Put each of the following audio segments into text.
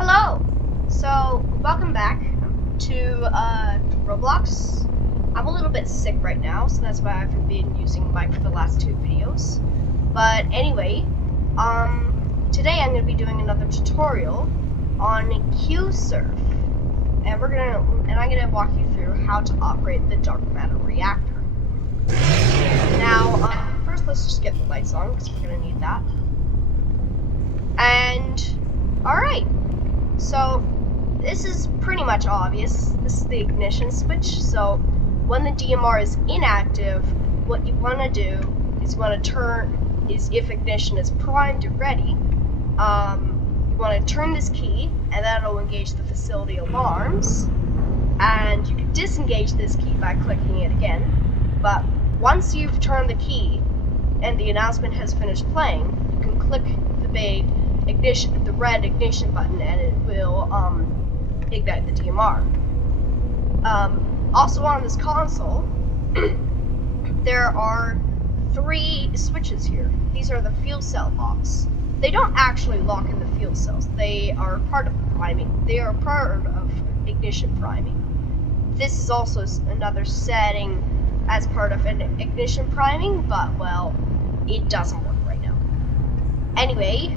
Hello! So, welcome back to Roblox. I'm a little bit sick right now, so that's why I haven't been using the mic for the last two videos. But anyway, today I'm going to be doing another tutorial on QSERF. And I'm gonna walk you through how to operate the dark matter reactor. Now, first let's just get the lights on, because we're gonna need that. And, alright. So, this is pretty much obvious. This is the ignition switch. So, when the DMR is inactive, what you want to do is if ignition is primed and ready, you want to turn this key, and that'll engage the facility alarms. And you can disengage this key by clicking it again. But once you've turned the key and the announcement has finished playing, you can click the red ignition button, and it will ignite the DMR. Also on this console, there are 3 switches here. These are the fuel cell locks. They don't actually lock in the fuel cells. They are part of priming. They are part of ignition priming. This is also another setting as part of an ignition priming, but well, it doesn't work right now. Anyway,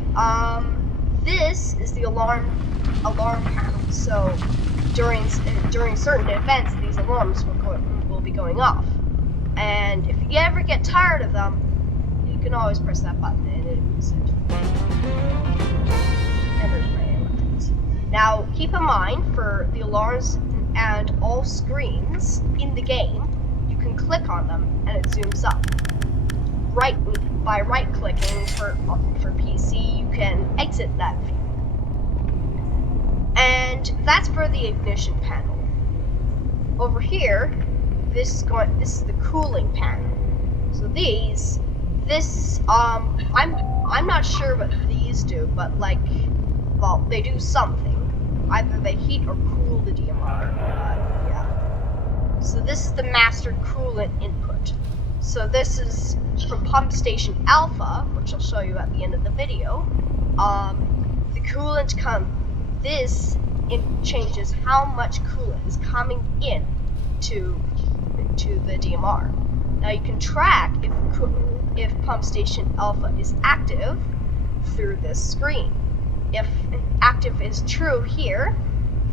this is the alarm panel. So during certain events, these alarms will be going off. And if you ever get tired of them, you can always press that button and it moves it. And there's my electrons. Now keep in mind, for the alarms and all screens in the game, you can click on them and it zooms up. By right-clicking for PC, you can exit that view. And that's for the ignition panel. Over here, this is the cooling panel. So I'm not sure what these do, but they do something. Either they heat or cool the DMR. Yeah. So this is the master coolant input. So this is from pump station alpha, which I'll show you at the end of the video. The coolant changes how much coolant is coming in to the DMR. Now you can track if pump station alpha is active through this screen. If active is true here,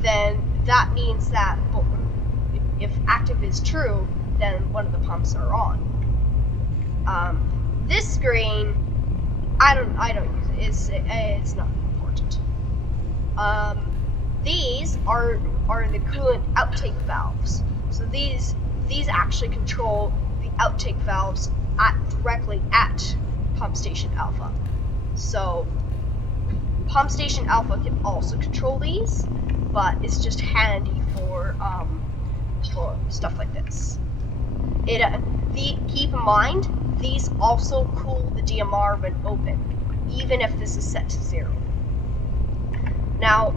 then that means that if active is true, then one of the pumps are on. This screen, I don't use it. It's not important. These are the coolant outtake valves. So these actually control the outtake valves directly at pump station alpha. So pump station alpha can also control these, but it's just handy for stuff like this. Keep in mind, these also cool the DMR when open, even if this is set to 0. Now,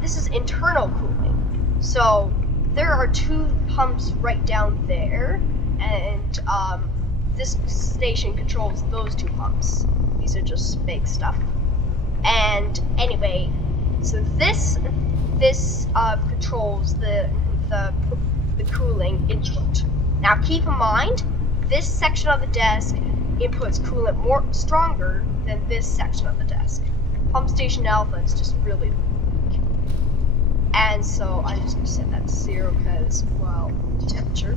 this is internal cooling. So there are 2 pumps right down there, and this station controls those 2 pumps. These are just big stuff. And anyway, so this controls the cooling input. Now keep in mind, this section of the desk inputs coolant more stronger than this section of the desk. Pump station alpha is just really weak. And so I'm just going to set that to 0 because, well, temperature.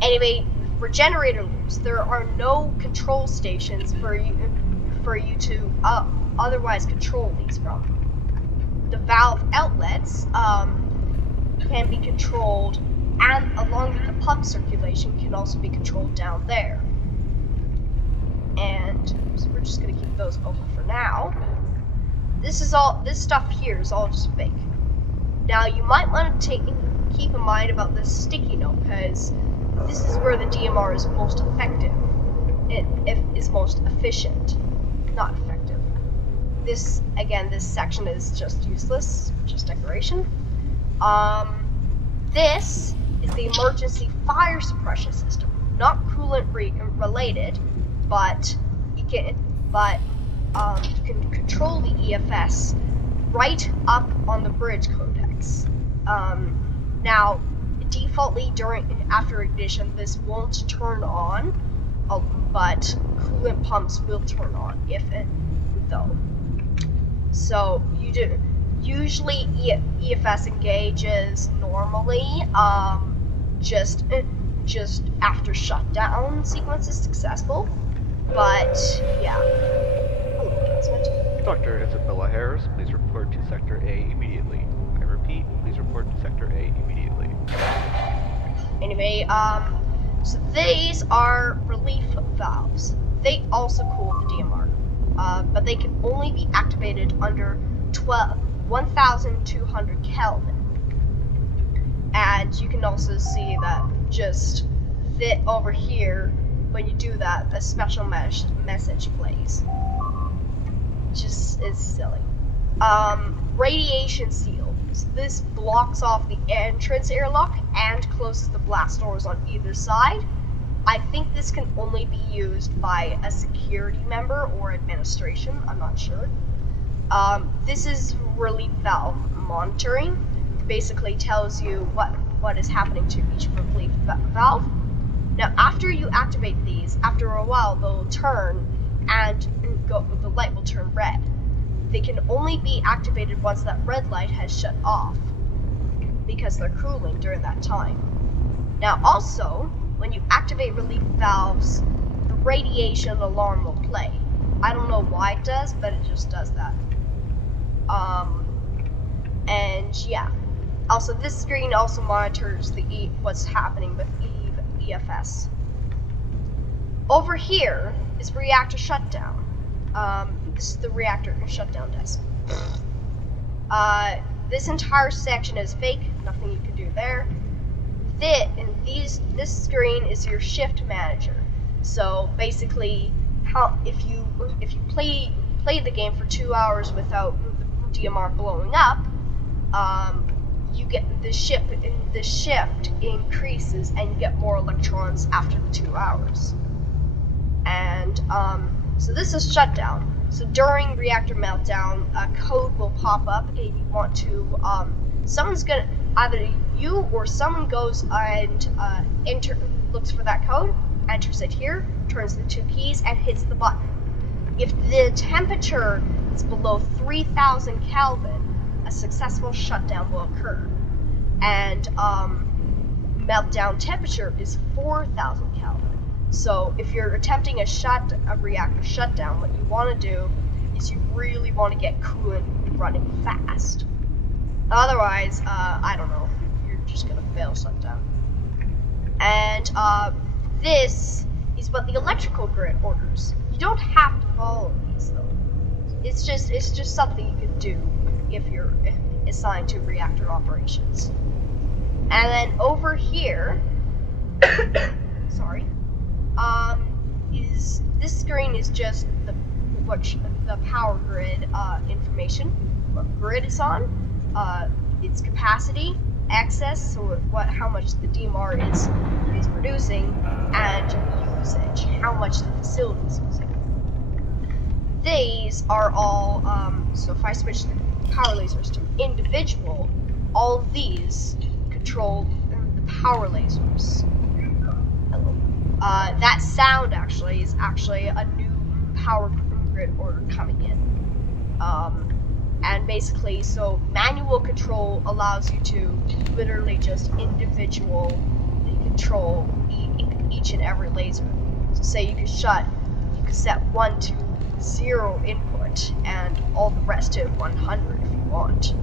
Anyway, for generator loops, there are no control stations for you to otherwise control these from. The valve outlets can be controlled, and along with the pump circulation can also be controlled down there. And so we're just going to keep those open for now. This stuff here is all just fake. Now you might want to keep in mind about this sticky note, because this is where the DMR is most effective. It is most efficient, not effective. This section is just useless, just decoration. This is the emergency fire suppression system, not coolant related, but you can control the EFS right up on the bridge codex. Now, defaultly after ignition, this won't turn on, but coolant pumps will turn on though. So you do usually EFS engages normally, just after shutdown sequence is successful. But yeah. Hello, announcement. Dr. Isabella Harris, please report to Sector A immediately. I repeat, please report to Sector A immediately. Anyway, so these are relief valves. They also cool the DMR, but they can only be activated under 1,200 Kelvin. And you can also see that just over here, when you do that, a special message plays. Just is silly. Radiation seal. So this blocks off the entrance airlock and closes the blast doors on either side. I think this can only be used by a security member or administration, I'm not sure. This is relief valve monitoring. Basically tells you what is happening to each relief valve. Now, after you activate these, after a while they'll turn and the light will turn red. They can only be activated once that red light has shut off, because they're cooling during that time. Now, also, when you activate relief valves, the radiation alarm will play. I don't know why it does, but it just does that. And yeah. Also, this screen also monitors what's happening with EFS. Over here is reactor shutdown. This is the reactor shutdown desk. This entire section is fake. Nothing you can do there. This screen is your shift manager. So basically, if you play the game for 2 hours without the DMR blowing up, you get the shift increases and you get more electrons after the 2 hours. And so this is shutdown. So during reactor meltdown, a code will pop up, and you want to either you or someone goes and looks for that code, enters it here, turns the 2 keys, and hits the button. If the temperature is below 3,000 Kelvin, a successful shutdown will occur. And meltdown temperature is 4,000 Kelvin. So if you're attempting a reactor shutdown, what you want to do is you really want to get coolant running fast. Otherwise, I don't know, you're just going to fail shutdown. And this is what the electrical grid orders. You don't have to follow these though. It's just something you can do if you're assigned to reactor operations. And then over here, sorry, this screen is just the power grid information. What grid it's on, its capacity, excess, so how much the DMR is producing, and usage, how much the facility is using. These are all, so if I switch the power lasers to individual, all of these control the power lasers. Hello. That sound is actually a new power grid order coming in. And basically, so manual control allows you to literally just individually control each and every laser. So say you could set 1 to 0 input and all the rest to 100 if you want.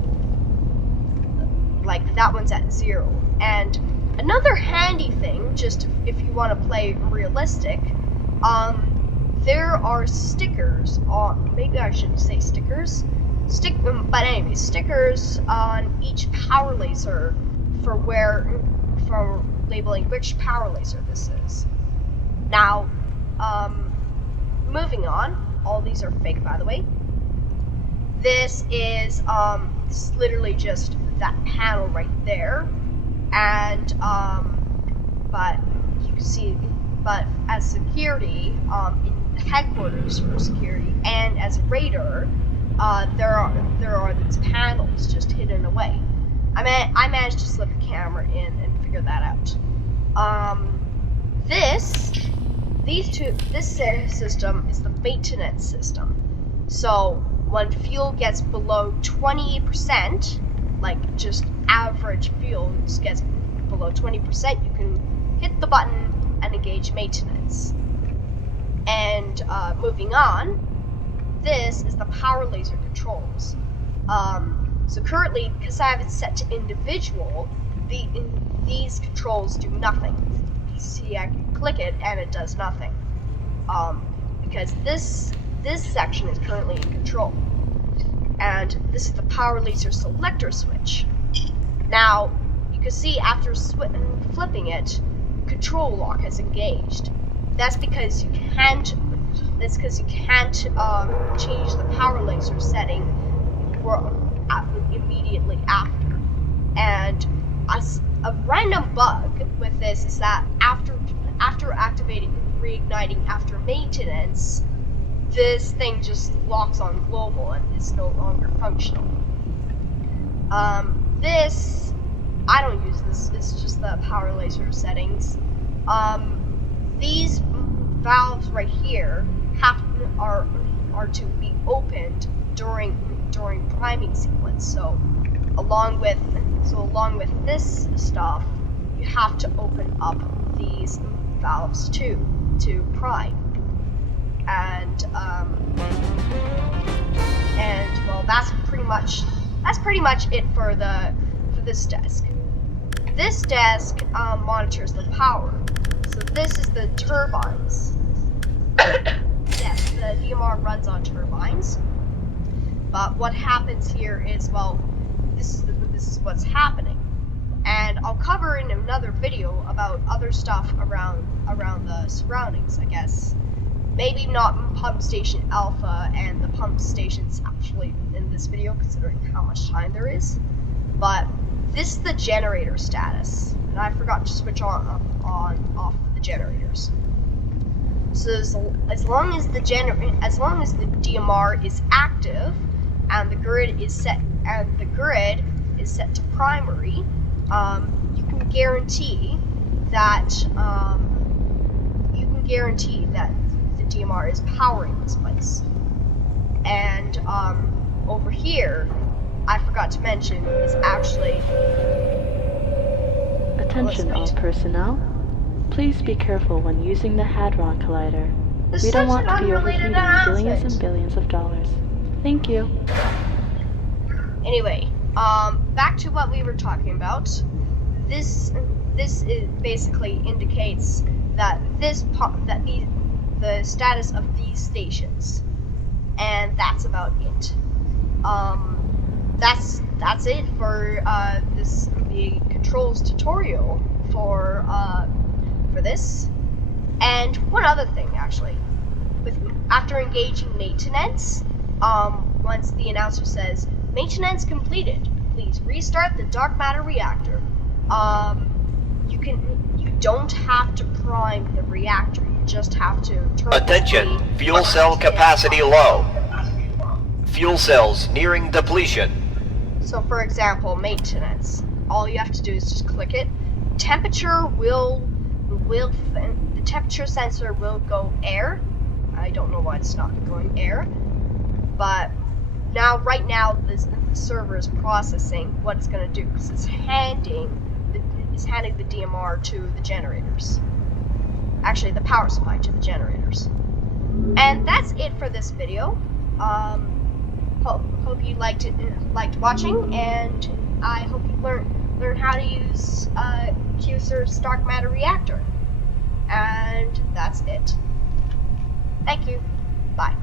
Like that one's at 0. And another handy thing, just if you want to play realistic, there are stickers on, maybe I shouldn't say stickers, but anyways, stickers on each power laser for labeling which power laser this is. Now, moving on, all these are fake, by the way. This is literally just that panel right there, and but you can see, but as security, in headquarters for security, and as a radar, there are these panels just hidden away. I managed to slip a camera in and figure that out. This system is the maintenance system. So when fuel gets below 20%, like just average fuel gets below 20%, you can hit the button and engage maintenance. And moving on, this is the power laser controls. So currently, because I have it set to individual, these controls do nothing. You see, I can click it and it does nothing. Because this section is currently in control. And this is the power laser selector switch. Now, you can see after flipping it, control lock has engaged. That's because you can't change the power laser setting immediately after. And a random bug with this is that after reigniting after maintenance, this thing just locks on global and is no longer functional. This, I don't use this, it's just the power laser settings. These valves right here are to be opened during priming sequence. So along with this stuff, you have to open up these valves too to prime. And well, that's pretty much it for this desk. This desk monitors the power. So this is the turbines. Yes, the DMR runs on turbines. But what happens here is, well, this is what's happening. And I'll cover in another video about other stuff around the surroundings, I guess. Maybe not pump station alpha and the pump stations actually in this video, considering how much time there is. But this is the generator status, and I forgot to switch off the generators. So as long as the DMR is active and the grid is set to primary, you can guarantee that the DMR is powering this place. And over here, I forgot to mention, is actually... Attention all personnel. Please be careful when using the Hadron Collider. We don't want to be overheating billions and billions of dollars. Thank you. Anyway, back to what we were talking about. This basically indicates that the status of these stations, and that's about it. That's it for the controls tutorial for this. And one other thing, actually, after engaging maintenance, once the announcer says maintenance completed, please restart the dark matter reactor. You don't have to prime the reactor. You just have to turn. Attention, fuel cell capacity low. Fuel cells nearing depletion. So, for example, maintenance. All you have to do is just click it. Temperature the temperature sensor will go air. I don't know why it's not going air, but right now the server is processing what it's going to do, because it's handing the DMR to the generators. Actually, the power supply to the generators. And that's it for this video. Hope you liked watching, and I hope you learn how to use QSERF's dark matter reactor. And that's it. Thank you. Bye.